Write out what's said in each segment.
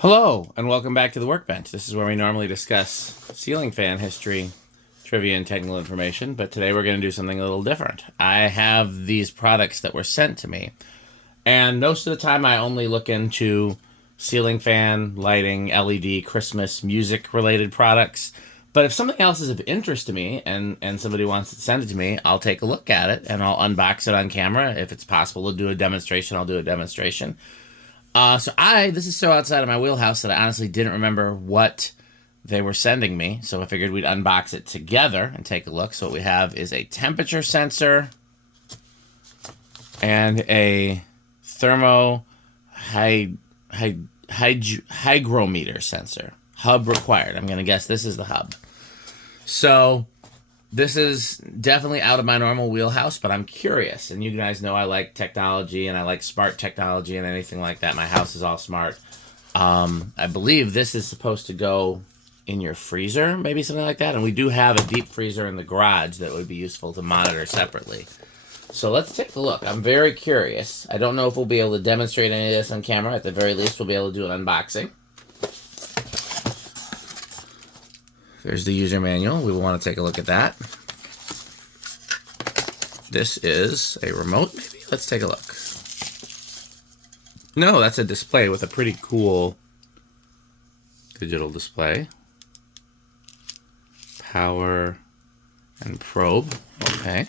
Hello, and welcome back to the Workbench. This is where we normally discuss ceiling fan history, trivia, and technical information, but today we're going to do something a little different. I have these products that were sent to me, and most of the time I only look into ceiling fan, lighting, LED, Christmas, music-related products. But if something else is of interest to me and somebody wants to send it to me, I'll take a look at it, and I'll unbox it on camera. If it's possible to do a demonstration, I'll do a demonstration. This is so outside of my wheelhouse that I honestly didn't remember what they were sending me. So I figured we'd unbox it together and take a look. So what we have is a temperature sensor and a hygrometer sensor. Hub required. I'm going to guess this is the hub. So this is definitely out of my normal wheelhouse, but I'm curious. And you guys know I like technology and I like smart technology and anything like that. My house is all smart. I believe this is supposed to go in your freezer, maybe something like that. And we do have a deep freezer in the garage that would be useful to monitor separately. So let's take a look. I'm very curious. I don't know if we'll be able to demonstrate any of this on camera. At the very least, we'll be able to do an unboxing. There's the user manual. We will want to take a look at that. This is a remote, maybe? Let's take a look. No, that's a display with a pretty cool digital display. Power and probe. Okay.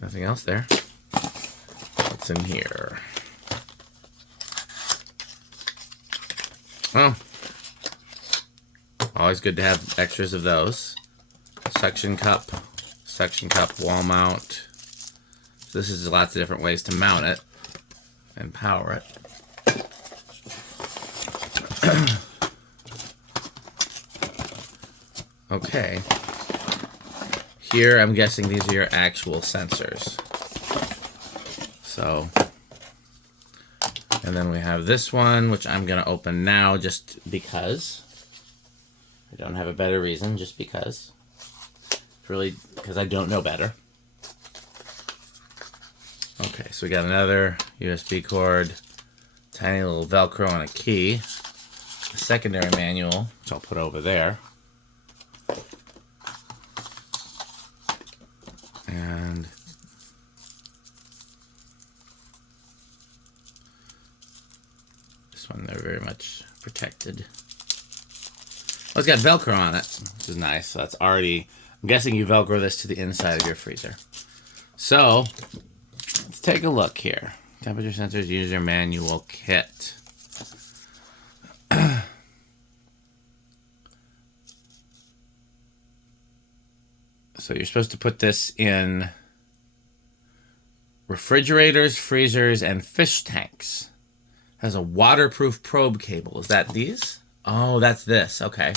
Nothing else there. What's in here? Oh, always good to have extras of those. Suction cup, wall mount. So this is lots of different ways to mount it and power it. Okay. Here, I'm guessing these are your actual sensors. So, and then we have this one, which I'm going to open now just because. I don't have a better reason, just because. Really, because I don't know better. Okay, so we got another USB cord, tiny little Velcro and a key, a secondary manual, which I'll put over there. And this one, they're very much protected. Oh, it's got Velcro on it, which is nice. So that's already, I'm guessing you Velcro this to the inside of your freezer. So let's take a look here. Temperature sensors user manual kit. So you're supposed to put this in refrigerators, freezers, and fish tanks. It has a waterproof probe cable. Is that these? Oh, that's this. Okay.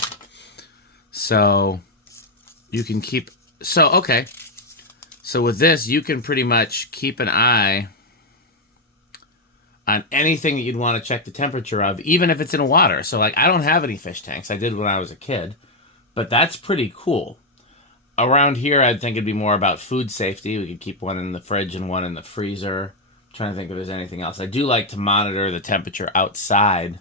So you can keep... So, okay. So with this, you can pretty much keep an eye on anything that you'd want to check the temperature of, even if it's in water. So, like, I don't have any fish tanks. I did when I was a kid. But that's pretty cool. Around here, I think it'd be more about food safety. We could keep one in the fridge and one in the freezer. I'm trying to think if there's anything else. I do like to monitor the temperature outside.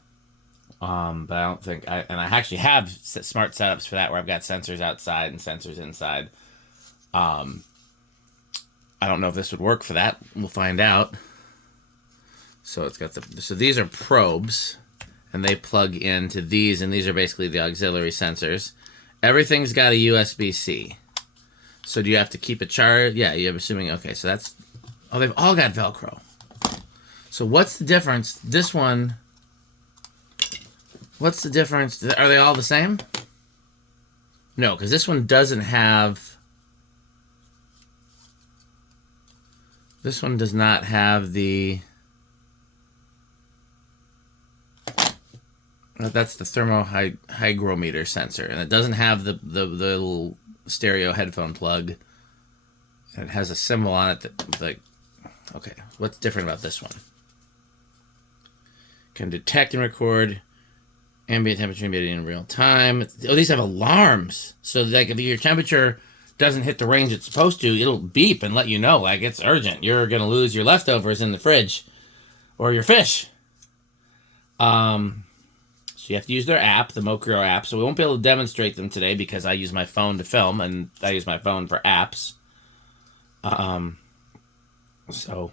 But I don't think... I actually have smart setups for that where I've got sensors outside and sensors inside. I don't know if this would work for that. We'll find out. So it's got the... So these are probes. And they plug into these. And these are basically the auxiliary sensors. Everything's got a USB-C. So do you have to keep it charged? Yeah, you're assuming... Okay, so that's... Oh, they've all got Velcro. So what's the difference? This one... What's the difference? Are they all the same? No, because this one doesn't have... This one does not have the... That's the hygrometer sensor. And it doesn't have the little stereo headphone plug. And it has a symbol on it that... Like, okay, what's different about this one? Can detect and record... ambient temperature meter in real time. Oh, these have alarms. So, like, if your temperature doesn't hit the range it's supposed to, it'll beep and let you know, like, it's urgent. You're going to lose your leftovers in the fridge. or your fish. So you have to use their app, the Mocrio app. So we won't be able to demonstrate them today because I use my phone to film, and I use my phone for apps. So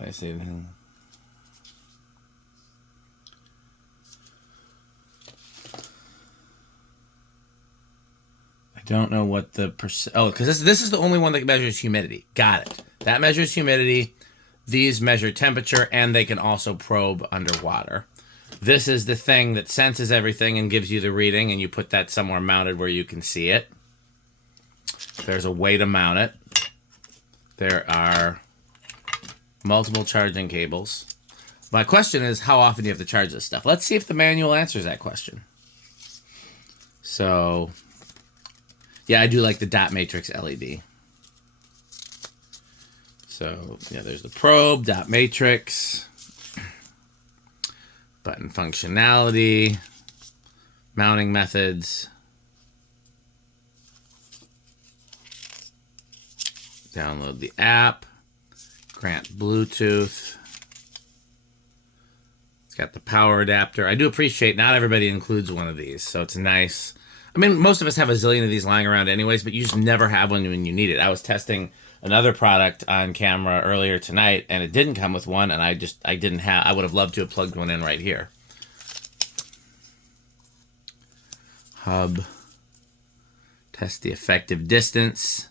I see. I don't know what the percent. Oh, because this is the only one that measures humidity. Got it. That measures humidity. These measure temperature, and they can also probe underwater. This is the thing that senses everything and gives you the reading, and you put that somewhere mounted where you can see it. There's a way to mount it. There are multiple charging cables. My question is, how often do you have to charge this stuff? Let's see if the manual answers that question. So, yeah, I do like the dot matrix LED. So, yeah, there's the probe, dot matrix, button functionality, mounting methods, download the app, grant Bluetooth. It's got the power adapter. I do appreciate not everybody includes one of these, so it's nice. I mean, most of us have a zillion of these lying around anyways, but you just never have one when you need it. I was testing another product on camera earlier tonight, and it didn't come with one, and I didn't have. I would have loved to have plugged one in right here. Hub. Test the effective distance.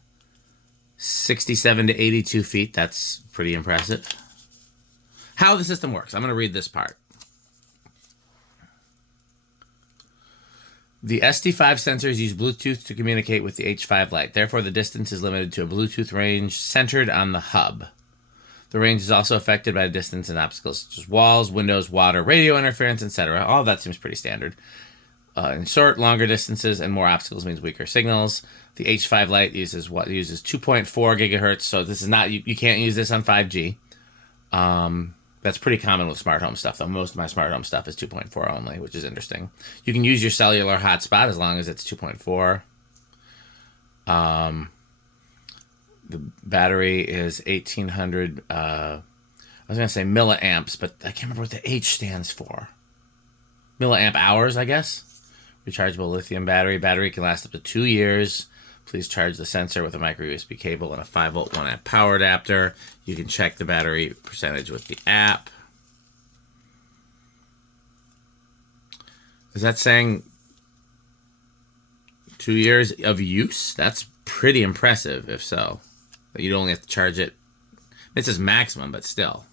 67 to 82 feet. That's pretty impressive. How the system works. I'm going to read this part. The SD5 sensors use Bluetooth to communicate with the H5 light. Therefore, the distance is limited to a Bluetooth range centered on the hub. The range is also affected by distance and obstacles such as walls, windows, water, radio interference, etc. All of that seems pretty standard. In short, longer distances and more obstacles means weaker signals. The H5 light uses 2.4 gigahertz, so this is not you can't use this on 5G. That's pretty common with smart home stuff, though. Most of my smart home stuff is 2.4 only, which is interesting. You can use your cellular hotspot as long as it's 2.4. The battery is 1800. I was going to say milliamps, but I can't remember what the H stands for. Milliamp hours, I guess. Rechargeable lithium battery. Battery can last up to 2 years. Please charge the sensor with a micro USB cable and a 5-volt 1-amp power adapter. You can check the battery percentage with the app. Is that saying 2 years of use? That's pretty impressive, if so. But you'd only have to charge it. It says maximum, but still.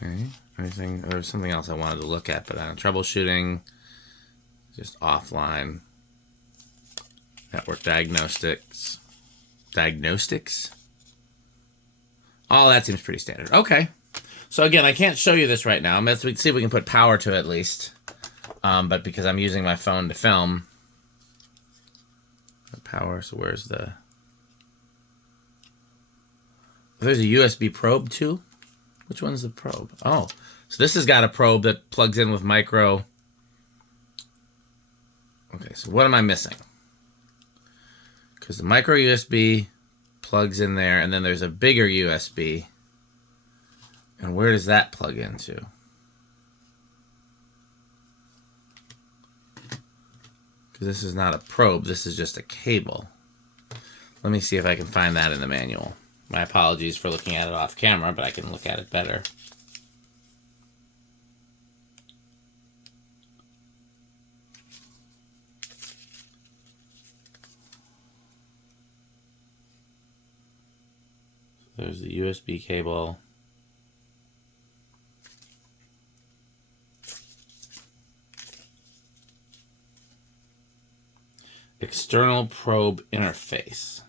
Okay, there's something else I wanted to look at, but troubleshooting, just offline, network diagnostics, all that seems pretty standard. Okay, so again, I can't show you this right now. Let's see if we can put power to it at least, but because I'm using my phone to film, power, so where's there's a USB probe too? Which one's the probe? Oh, so this has got a probe that plugs in with micro. Okay, so what am I missing? Because the micro USB plugs in there, and then there's a bigger USB. And where does that plug into? Because this is not a probe, this is just a cable. Let me see if I can find that in the manual. My apologies for looking at it off camera, but I can look at it better. There's the USB cable. External probe interface.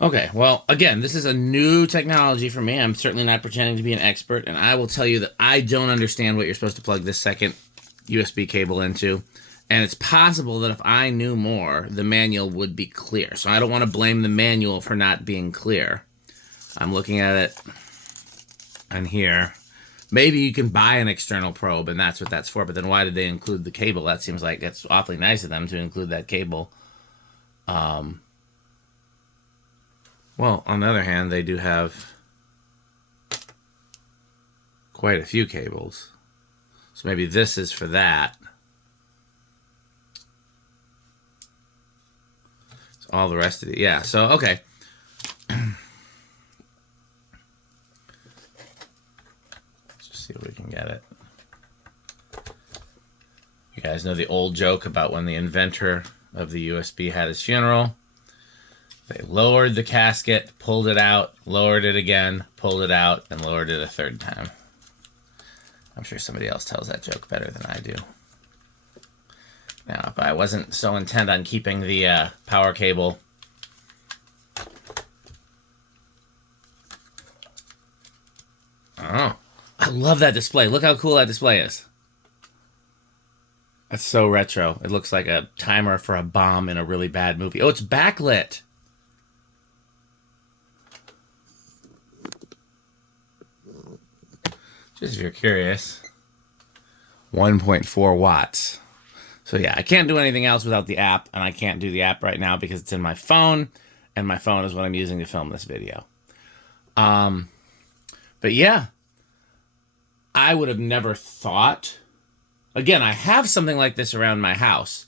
Okay, well, again, this is a new technology for me. I'm certainly not pretending to be an expert, and I will tell you that I don't understand what you're supposed to plug this second USB cable into. And it's possible that if I knew more, the manual would be clear. So I don't want to blame the manual for not being clear. I'm looking at it on here. Maybe you can buy an external probe, and that's what that's for. But then why did they include the cable? That seems like it's awfully nice of them to include that cable. Well, on the other hand, they do have quite a few cables. So maybe this is for that. So all the rest of it. Yeah, so, okay. See if we can get it. You guys know the old joke about when the inventor of the USB had his funeral. They lowered the casket, pulled it out, lowered it again, pulled it out, and lowered it a third time. I'm sure somebody else tells that joke better than I do. Now, if I wasn't so intent on keeping the power cable oh, I love that display. Look how cool that display is. That's so retro. It looks like a timer for a bomb in a really bad movie. Oh, it's backlit. Just if you're curious. 1.4 watts. So yeah, I can't do anything else without the app, and I can't do the app right now because it's in my phone, and my phone is what I'm using to film this video. But yeah, I would have never thought. Again, I have something like this around my house.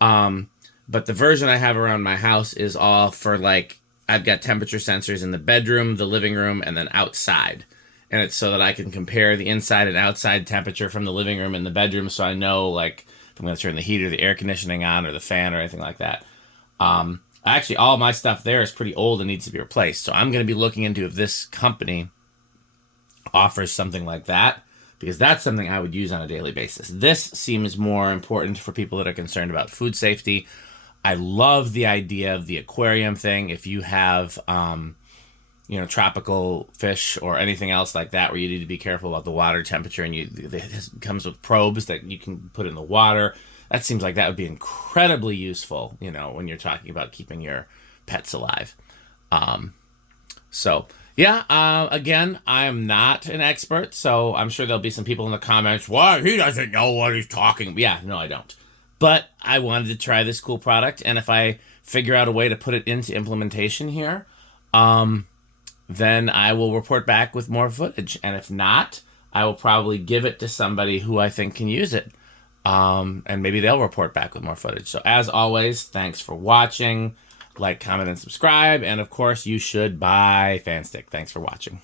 But the version I have around my house is all for, like, I've got temperature sensors in the bedroom, the living room, and then outside. And it's so that I can compare the inside and outside temperature from the living room and the bedroom, so I know, like, if I'm going to turn the heat or the air conditioning on or the fan or anything like that. Actually, all my stuff there is pretty old and needs to be replaced. So I'm going to be looking into if this company offers something like that, because that's something I would use on a daily basis. This seems more important for people that are concerned about food safety. I love the idea of the aquarium thing. If you have, tropical fish or anything else like that where you need to be careful about the water temperature, and it comes with probes that you can put in the water. That seems like that would be incredibly useful, when you're talking about keeping your pets alive. Again, I am not an expert, so I'm sure there'll be some people in the comments, what? He doesn't know what he's talking about. Yeah, no, I don't. But I wanted to try this cool product, and if I figure out a way to put it into implementation here, then I will report back with more footage. And if not, I will probably give it to somebody who I think can use it. And maybe they'll report back with more footage. So as always, thanks for watching. Like, comment, and subscribe. And of course, you should buy Fanstick. Thanks for watching.